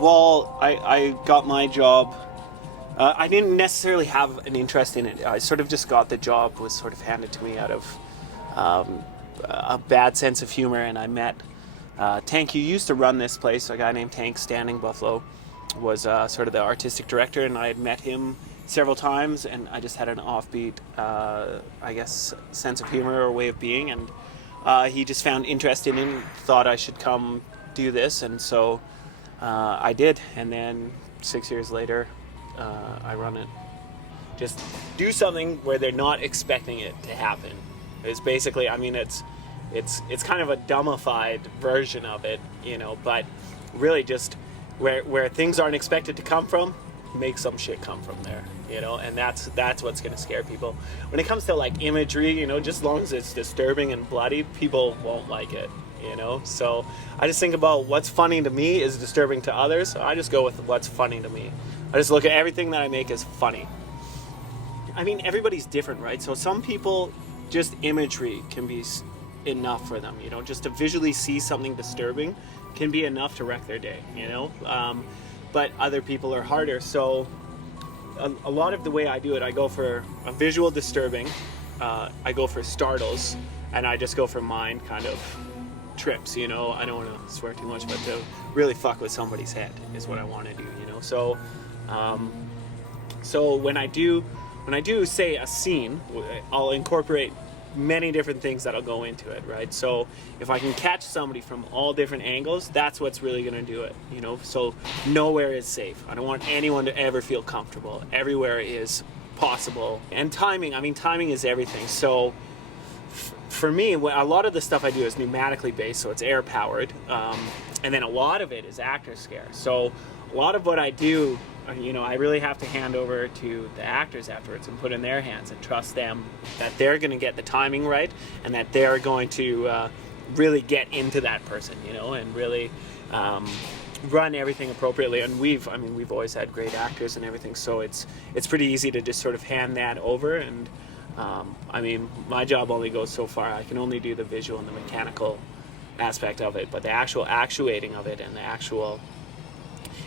Well, I got my job. I didn't necessarily have an interest in it. I sort of just got the job, was sort of handed to me out of a bad sense of humor, and I met Tank, who used to run this place, a guy named Tank Standing Buffalo, was sort of the artistic director, and I had met him several times, and I just had an offbeat, I guess, sense of humor or way of being, and he just found interest in it, thought I should come do this, and so I did, and then 6 years later, I run it. Just do something where they're not expecting it to happen. It's basically, I mean, it's kind of a dumbified version of it, you know, but really just where things aren't expected to come from, make some shit come from there, you know, and that's what's going to scare people. When it comes to like imagery, you know, just as long as it's disturbing and bloody, people won't like it, you know. So I just think about what's funny to me is disturbing to others. So I just go with what's funny to me. I just look at everything that I make as funny. I mean, everybody's different, right? So some people, just imagery can be enough for them, you know, just to visually see something disturbing can be enough to wreck their day, you know. But other people are harder. So a lot of the way I do it, I go for a visual disturbing, I go for startles, and I just go for mind kind of trips, you know. I don't want to swear too much, but to really fuck with somebody's head is what I want to do, you know. So so when I do say a scene, I'll incorporate many different things that'll go into it, right? So if I can catch somebody from all different angles, that's what's really going to do it, you know. So nowhere is safe. I don't want anyone to ever feel comfortable. Everywhere is possible. And timing, I mean, timing is everything. So for me, a lot of the stuff I do is pneumatically based, so it's air powered, and then a lot of it is actor scare. So a lot of what I do, you know, I really have to hand over to the actors afterwards and put in their hands and trust them that they're going to get the timing right and that they're going to really get into that person, you know, and really run everything appropriately. And we've always had great actors and everything, so it's pretty easy to just sort of hand that over. And I mean, my job only goes so far. I can only do the visual and the mechanical aspect of it, but the actual actuating of it and the actual,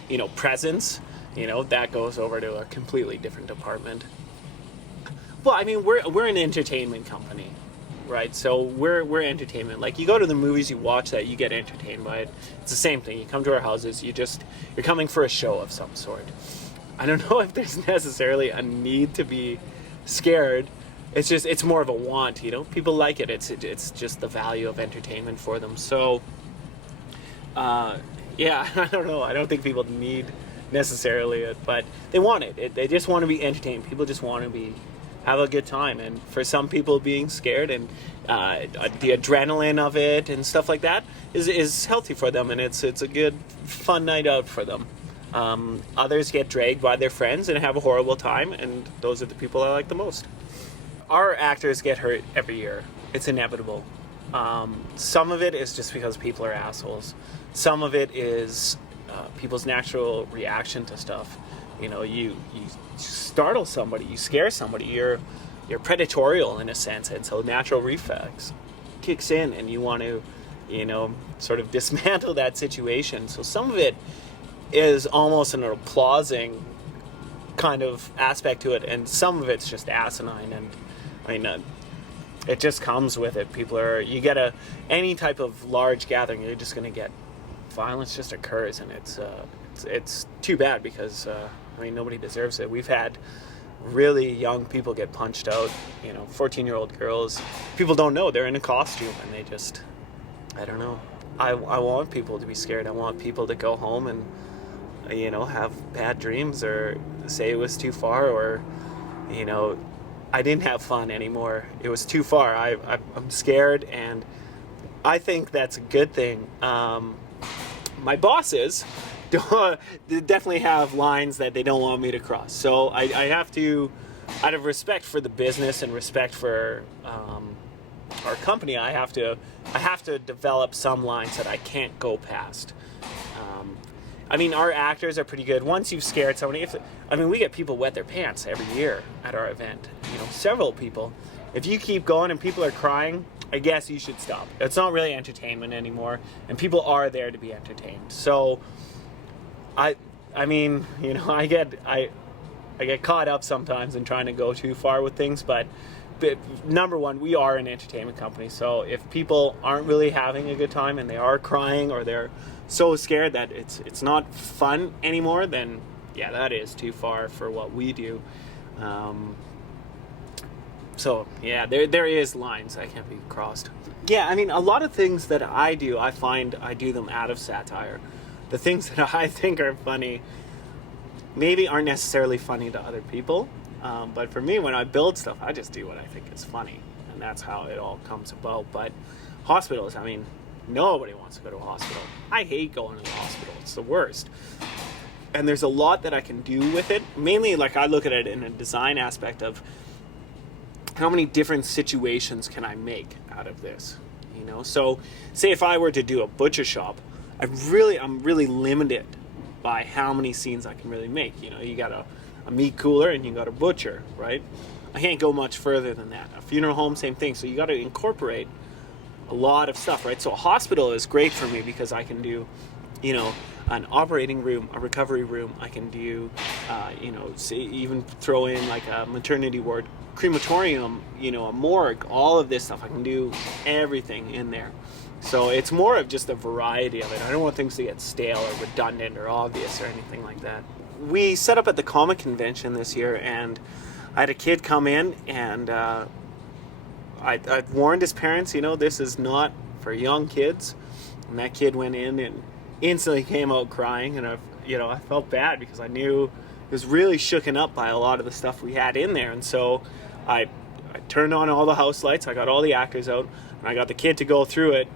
you know, presence, you know, that goes over to a completely different department. Well, I mean, we're an entertainment company, right? So we're entertainment. Like, you go to the movies, you watch that, you get entertained by it. It's the same thing. You come to our houses, you're coming for a show of some sort. I don't know if there's necessarily a need to be scared. It's more of a want, you know. People like it. It's just the value of entertainment for them. So yeah, I don't know. I don't think people need necessarily it, but they want it. They just want to be entertained. People just want to have a good time. And for some people, being scared and the adrenaline of it and stuff like that is healthy for them, and it's a good fun night out for them. Others get dragged by their friends and have a horrible time, and those are the people I like the most. Our actors get hurt every year. It's inevitable. Some of it is just because people are assholes. Some of it is people's natural reaction to stuff. You know, you startle somebody, you scare somebody, you're predatorial in a sense, and so natural reflex kicks in, and you want to, you know, sort of dismantle that situation. So some of it is almost an applauding kind of aspect to it, and some of it's just asinine. And I mean, it just comes with it. You get any type of large gathering, you're just going to get violence just occurs, and it's too bad because I mean, nobody deserves it. We've had really young people get punched out, you know, 14-year-old girls. People don't know they're in a costume, and they just, I don't know. I want people to be scared. I want people to go home and, you know, have bad dreams or say it was too far, or, you know, I didn't have fun anymore. It was too far. I'm scared, and I think that's a good thing. My bosses definitely have lines that they don't want me to cross. So I have to out of respect for the business and respect for our company, I have to develop some lines that I can't go past. I mean, our actors are pretty good. Once you've scared somebody, we get people wet their pants every year at our event. Several people. If you keep going and people are crying, I guess you should stop. It's not really entertainment anymore, and people are there to be entertained. So, I get caught up sometimes in trying to go too far with things, but number one, we are an entertainment company, so if people aren't really having a good time and they are crying or they're so scared that it's not fun anymore, then yeah, that is too far for what we do. So yeah, there is lines that can't be crossed. Yeah, I mean, a lot of things that I do, I find I do them out of satire. The things that I think are funny maybe aren't necessarily funny to other people. But for me, when I build stuff, I just do what I think is funny. And that's how it all comes about. But hospitals, I mean, nobody wants to go to a hospital. I hate going to the hospital. It's the worst. And there's a lot that I can do with it. Mainly, like, I look at it in a design aspect of how many different situations can I make out of this? So say if I were to do a butcher shop, I'm really limited by how many scenes I can really make. You got a meat cooler and you got a butcher, right? I can't go much further than that. A funeral home, same thing. So you got to incorporate a lot of stuff, right? So a hospital is great for me because I can do, an operating room, a recovery room. I can do, even throw in like a maternity ward, crematorium, a morgue, all of this stuff. I can do everything in there. So it's more of just a variety of it. I don't want things to get stale or redundant or obvious or anything like that. We set up at the comic convention this year, and I had a kid come in, and I warned his parents, this is not for young kids. And that kid went in and instantly came out crying, and I felt bad because I knew he was really shooken up by a lot of the stuff we had in there. And so I turned on all the house lights, I got all the actors out, and I got the kid to go through it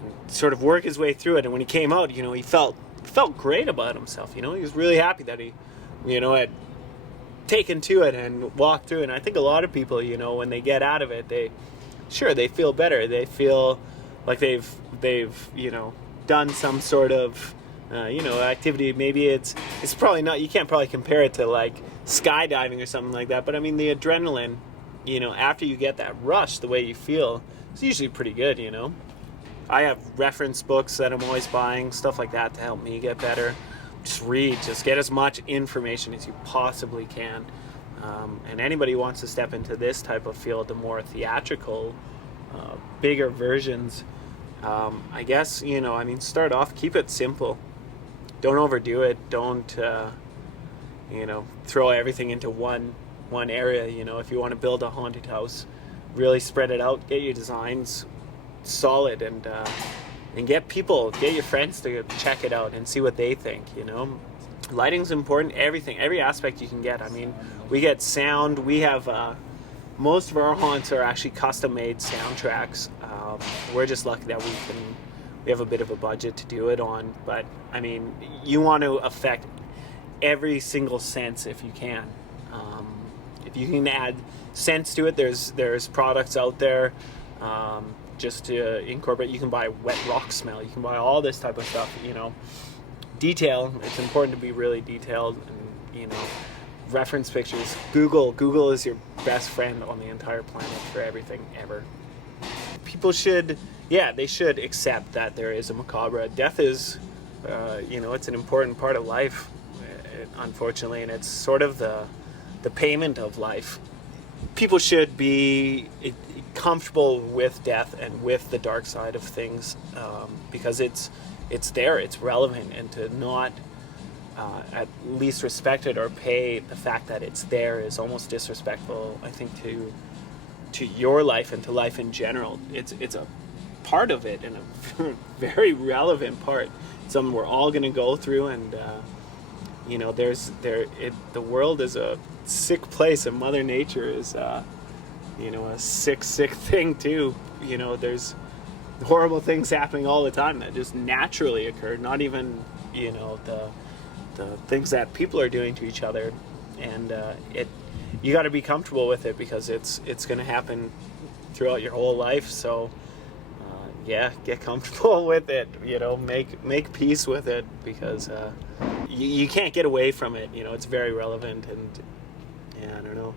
and sort of work his way through it. And when he came out, he felt great about himself. He was really happy that he had taken to it and walked through it. And I think a lot of people, when they get out of it, they feel better. They feel like they've done some sort of activity. Maybe it's probably not, you can't probably compare it to like skydiving or something like that, but I mean the adrenaline, after you get that rush, the way you feel, it's usually pretty good. I have reference books that I'm always buying, stuff like that, to help me get better. Just read, just get as much information as you possibly can. And anybody who wants to step into this type of field, the more theatrical, bigger versions, I guess, start off, keep it simple. Don't overdo it. Don't, throw everything into one area. If you want to build a haunted house, really spread it out, get your designs solid, and get your friends to check it out and see what they think. Lighting's important. Every aspect you can get. I mean, we get sound. We have most of our haunts are actually custom made soundtracks. We're just lucky that we have a bit of a budget to do it on, but I mean, you want to affect every single sense if you can. If you can add sense to it, there's products out there just to incorporate. You can buy wet rock smell, you can buy all this type of stuff. Detail, it's important to be really detailed, and reference pictures. Google is your best friend on the entire planet for everything ever. People should accept that there is a macabre. Death is it's an important part of life, unfortunately, and it's sort of the payment of life. People should be comfortable with death and with the dark side of things, because it's there, it's relevant, and to not at least respect it or pay the fact that it's there is almost disrespectful, I think, to your life and to life in general. It's a part of it, and a very relevant part, something we're all going to go through. And the world is a sick place, and Mother Nature is a sick thing too. There's horrible things happening all the time that just naturally occur, not even the things that people are doing to each other. And you got to be comfortable with it, because it's going to happen throughout your whole life. So yeah, get comfortable with it, you know, make peace with it, because you can't get away from it, you know. It's very relevant, and yeah, I don't know.